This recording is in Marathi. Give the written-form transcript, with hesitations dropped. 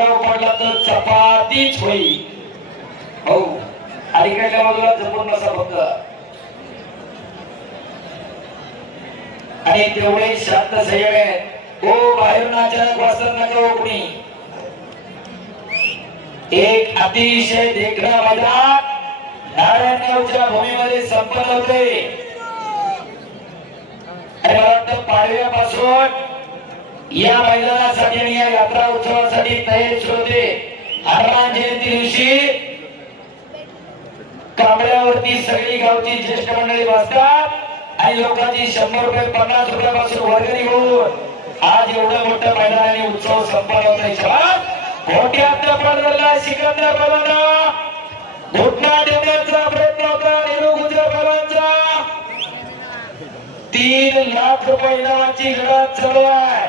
अंगावर पडला तर चपातीच होईल. हो अलीकडल्या बाजूला जपून बसा फक्त. आणि तेवढे शांत संयम आहेत. हो बाहेरून अचानक वाचत नका कोणी. एक अतिशय देखणा मैदान नारायणगावच्या भूमीमध्ये संपन्न होते. आणि मला वाटतं पाडव्यापासून या मैदानासाठी आणि या यात्रा उत्सवासाठी तयारी सुरू होते. हनुमान जयंती दिवशी कांबळ्यावरती सगळी गावची ज्येष्ठ मंडळी बसतात आणि लोकांची 100 रुपये 50 रुपयापासून वर्गणी घेऊन आज एवढं मोठं मैदान आणि उत्सव संपन्न होत. मोठ्या पडला सिकंदर पलवाना घोटना देण्याचा प्रयत्न होता. नेहरू गुजर पलवानचा 3 लाख रुपये इनामाची लढत चालू आहे.